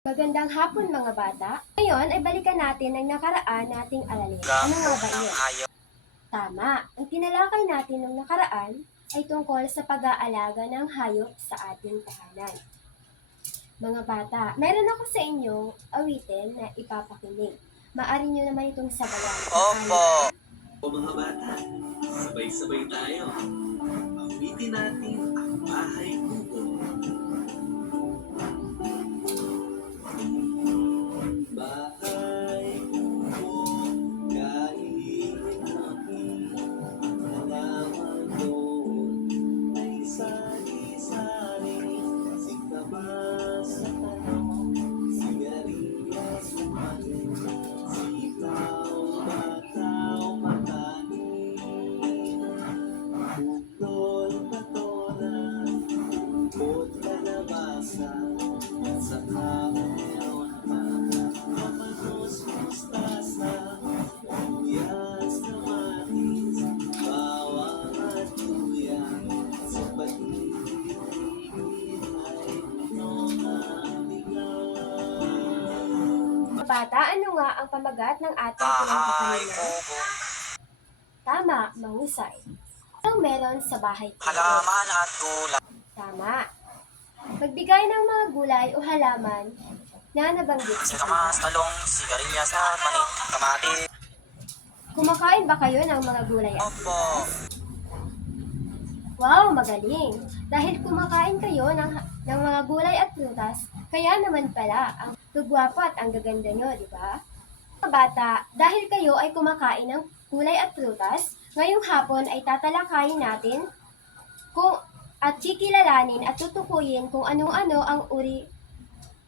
Magandang hapon mga bata. Ngayon ay balikan natin ang nakaraan nating aralin. Ano nga ba iyon? Tama. Ang tinalakay natin ng nakaraan ay tungkol sa pag-aalaga ng hayop sa ating tahanan. Mga bata, meron ako sa inyong awitin na ipapakinig. Maaari nyo naman itong sabayan. Opo. O mga bata, sabay-sabay tayo. Awitin natin ang bahay kubo. Bahay kubo, kahit aking halaman doon ay sari-sari. Singkamas sa tanong, sigarilyas umanin, sitaw, bataw, matanin, bukol, patola, bukod, kalabasa, at saka meron pa kamanos, mustasa, sibuyas, kamatis, bawang at luya. Sa paligid-ligid ay puno ng bigas. Mga bata, ano nga ang pamagat ng ating Bahay pinagpapahinga? kubo. Tama, mahusay. Anong meron sa bahay kubo? Halaman at gulay. Tama. Magbigay ng mga gulay o halaman na nabanggit sa Singkamas, talong, sigarilyas at mani. Kamatis. Kumakain ba kayo ng mga gulay at Opo. Wow, magaling! Dahil kumakain kayo ng mga gulay at prutas, kaya naman pala ang gagwapo at ang gaganda nyo, di ba? Mga bata, dahil kayo ay kumakain ng gulay at prutas, ngayong hapon ay tatalakayin natin kung at kikilalanin at tutukuyin kung ano-ano ang uri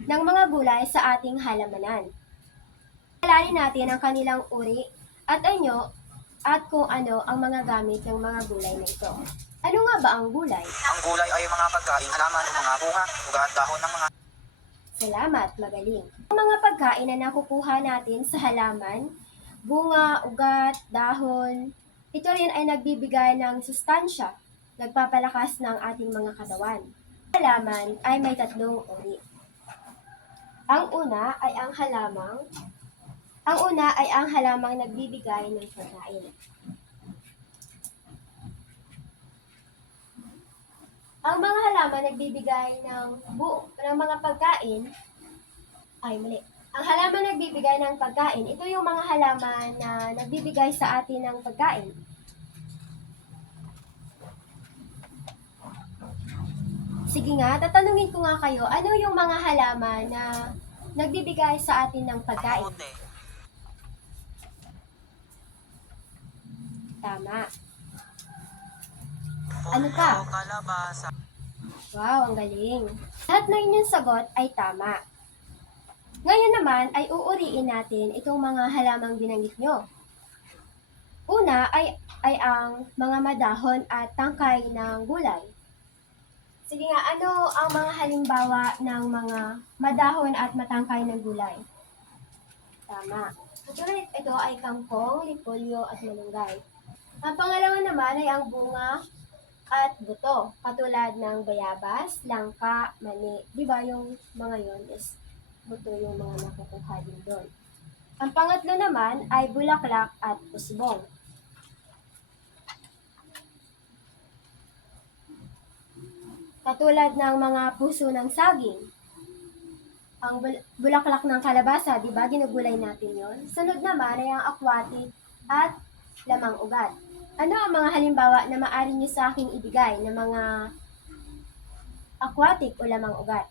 ng mga gulay sa ating halamanan. Kilalanin natin ang kanilang uri at kung ano ang mga gamit ng mga gulay na ito. Ano nga ba ang gulay? Ang gulay ay mga pagkain, halaman, mga bunga, ugat, dahon ng mga Salamat, magaling. Ang mga pagkain na nakukuha natin sa halaman, bunga, ugat, dahon, ito rin ay nagbibigay ng sustansya, nagpapalakas ng ating mga katawan. Ang halaman ay may tatlong uri. Ang una ay ang halamang nagbibigay ng pagkain. Ang mga halaman nagbibigay ng mga pagkain ay mali. Ang halaman nagbibigay ng pagkain, ito yung mga halaman na nagbibigay sa atin ng pagkain. Sige nga, tatanungin ko nga kayo, ano yung mga halaman na nagbibigay sa atin ng pagkain? kamote. Tama. Ano pa? Puno, kalabasa. Wow, ang galing. Lahat ng inyong sagot ay tama. Ngayon naman ay uuriin natin itong mga halamang binanggit nyo. Una ay ang mga madahon at tangkay ng gulay. Sige nga, ano ang mga halimbawa ng mga madahon at matangkay ng gulay? Tama. Katulad ito ay kangkong, lipolyo at malunggay. Ang pangalawa naman ay ang bunga at buto, katulad ng bayabas, langka, mani. Di ba yung mga yon is buto yung mga nakukuha din doon. Ang pangatlo naman ay bulaklak at usbong. Katulad ng mga puso ng saging. Ang bulaklak ng kalabasa, di ba? Ginugulay natin yon. Sunod naman ay ang aquatic at lamang ugat. Ano ang mga halimbawa na maaari niyo sa aking ibigay na mga aquatic o lamang ugat?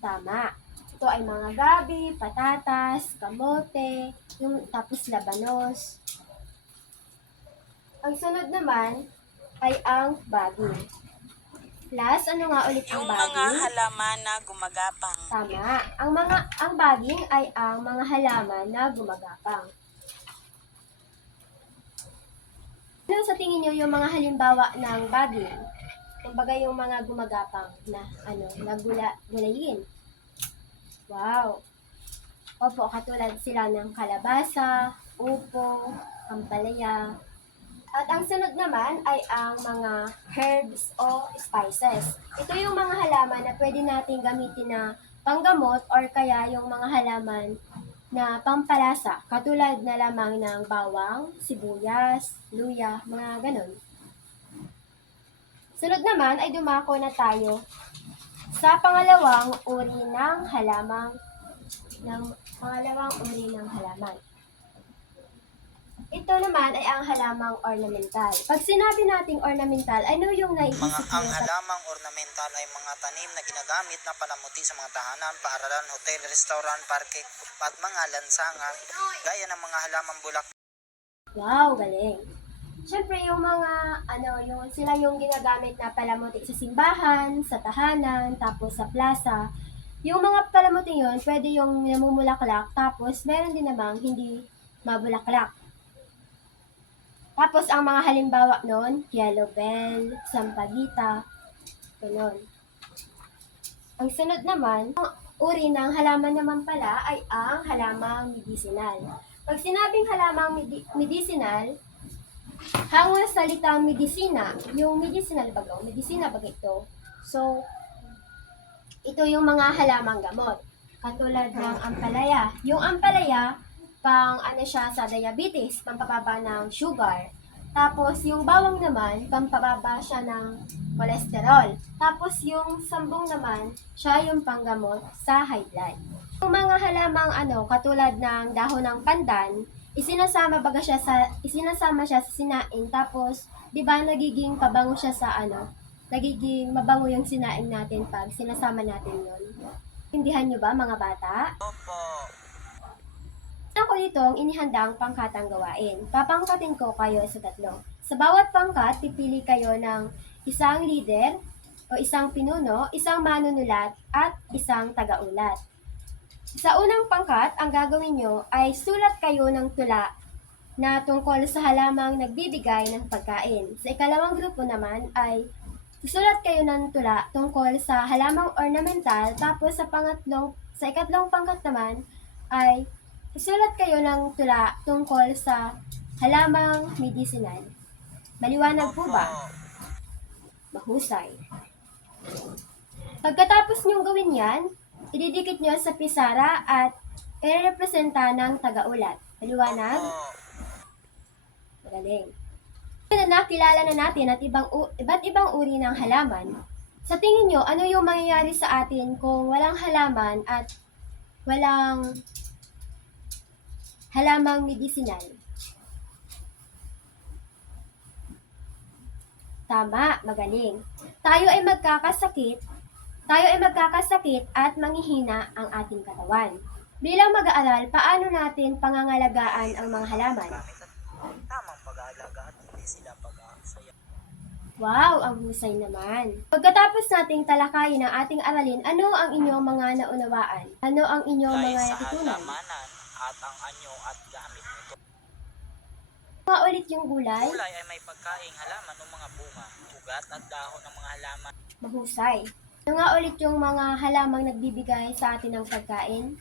Tama. Ito ay mga gabi, patatas, kamote, tapos labanos. Ang sunod naman ay ang baging. Plus, ano nga ulit ang Yung mga baging? halaman na gumagapang. Tama. Ang baging ay ang mga halaman na gumagapang. Ano sa tingin niyo yung mga halimbawa ng baging? Kumbaga yung mga gumagapang na gulayin. Wow. Opo, katulad sila ng kalabasa, upo, ampalaya. At ang sunod naman ay ang mga herbs o spices. Ito yung mga halaman na pwede nating gamitin na panggamot or kaya yung mga halaman na pampalasa, katulad na lamang ng bawang, sibuyas, luya, mga ganon. Sunod naman ay dumako na tayo sa pangalawang uri ng halaman. Ito naman ay ang halamang ornamental. Pag sinabi nating ornamental, ano yung naiisip Ang niyo? halamang ornamental ay mga tanim na ginagamit na palamuti sa mga tahanan, paaralan, hotel, restaurant, parke, at mga lansangan, gaya ng mga halamang bulak. Wow, galing. Siyempre, sila yung ginagamit na palamuti sa simbahan, sa tahanan, tapos sa plaza. Yung mga palamuti yun, pwede yung namumulaklak, tapos meron din namang hindi mabulaklak. Tapos, ang mga halimbawa nun, yellow bell, sampagita, ganun. Ang sunod naman, ang uri ng halaman naman pala ay ang halamang medicinal. Pag sinabing halamang medicinal, hango sa salitang medisina, yung medicina ba ito? So, ito yung mga halamang gamot. Katulad ng ampalaya. Yung ampalaya, siya sa diabetes, pampababa ng sugar. Tapos, yung bawang naman, pampababa siya ng cholesterol. Tapos, yung sambong naman, siya yung panggamot sa high blood. Yung mga halamang katulad ng dahon ng pandan, isinasama siya sa sinaing, tapos 'di ba nagiging pabango siya nagiging mabango yung sinaing natin pag sinasama natin 'yon. Intindihan niyo ba, mga bata? Opo. Ako dito ang inihandang pangkatang gawain. Papangkatin ko kayo sa 3. Sa bawat pangkat, pipili kayo ng isang leader o isang pinuno, isang manunulat at isang tagaulat. Sa unang pangkat, ang gagawin nyo ay sulat kayo ng tula na tungkol sa halamang nagbibigay ng pagkain. Sa ikalawang grupo naman ay susulat kayo ng tula tungkol sa halamang ornamental, tapos sa ikatlong pangkat naman ay susulat kayo ng tula tungkol sa halamang medicinal. Maliwanag po ba? Mahusay. Pagkatapos nyong gawin yan, ididikit nyo sa pisara at i-representa ng tagaulat. Maliwanag? Magaling. Nakilala na natin at iba't ibang uri ng halaman. Sa tingin nyo, ano yung mangyayari sa atin kung walang halaman at walang halamang medicinal? Tama, magaling. Tayo ay magkakasakit at manghihina ang ating katawan. Bilang mag-aaral, paano natin pangangalagaan ang mga halaman? Tamang pag-aalaga at hindi sila pag-aaksaya. Wow, ang husay naman. Pagkatapos nating talakayin ang ating aralin, ano ang inyong mga naunawaan? Ano ang inyong mga natutunan? halamanan at ang anyo at gamit nito. Mga ulit yung gulay? Gulay ay may pagkaing halaman o mga bunga, ugat at dahon ng mga halaman. Mahusay. Ano nga ulit yung mga halamang nagbibigay sa atin ng pagkain?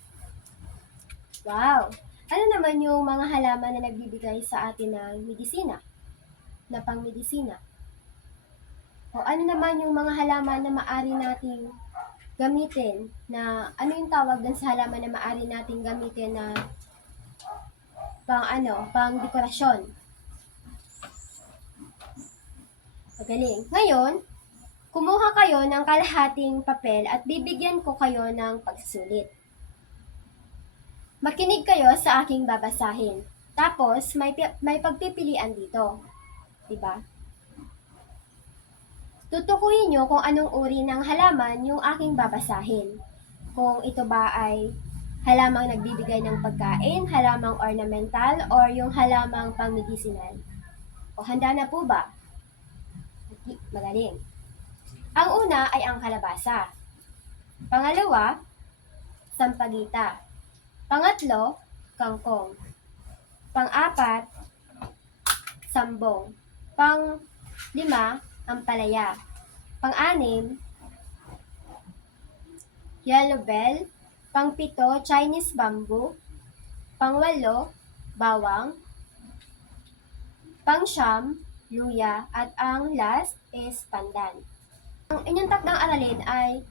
Wow! Ano naman yung mga halaman na nagbibigay sa atin ng medisina? Na pang-medisina? O ano naman yung mga halaman na maaari nating gamitin na, ano yung tawag dun sa halaman na maaari nating gamitin na pang dekorasyon? Magaling. Ngayon, kumuha kayo ng kalahating papel at bibigyan ko kayo ng pagsusulit. Makinig kayo sa aking babasahin. Tapos, may pagpipilian dito. Diba? Tutukuyin nyo kung anong uri ng halaman yung aking babasahin. Kung ito ba ay halamang nagbibigay ng pagkain, halamang ornamental, or yung halamang pang-medicinal. O handa na po ba? Magaling. Ang una ay ang kalabasa. Pangalawa, sampagita. Pangatlo, kangkong. Pang-apat, sambong. Pang-lima, ampalaya. Pang-anim, yellow bell. Pang-pito, Chinese bamboo. Pang-walo, bawang. Pang-siyam, luya. At ang last is pandan. Ang inyong takdang aralin ay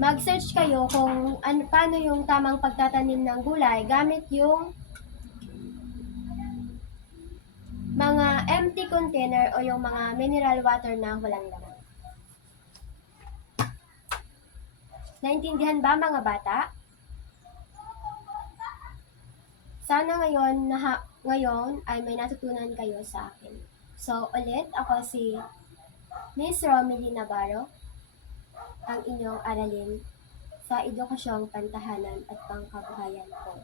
mag-search kayo kung paano yung tamang pagtatanim ng gulay gamit yung mga empty container o yung mga mineral water na walang laman. Naintindihan ba mga bata? Sana ngayon ay may natutunan kayo sa akin. So ulit, ako si Miss Romilly Navarro, ang inyong aralin sa Edukasyong Pantahanan at Pangkabuhayan po.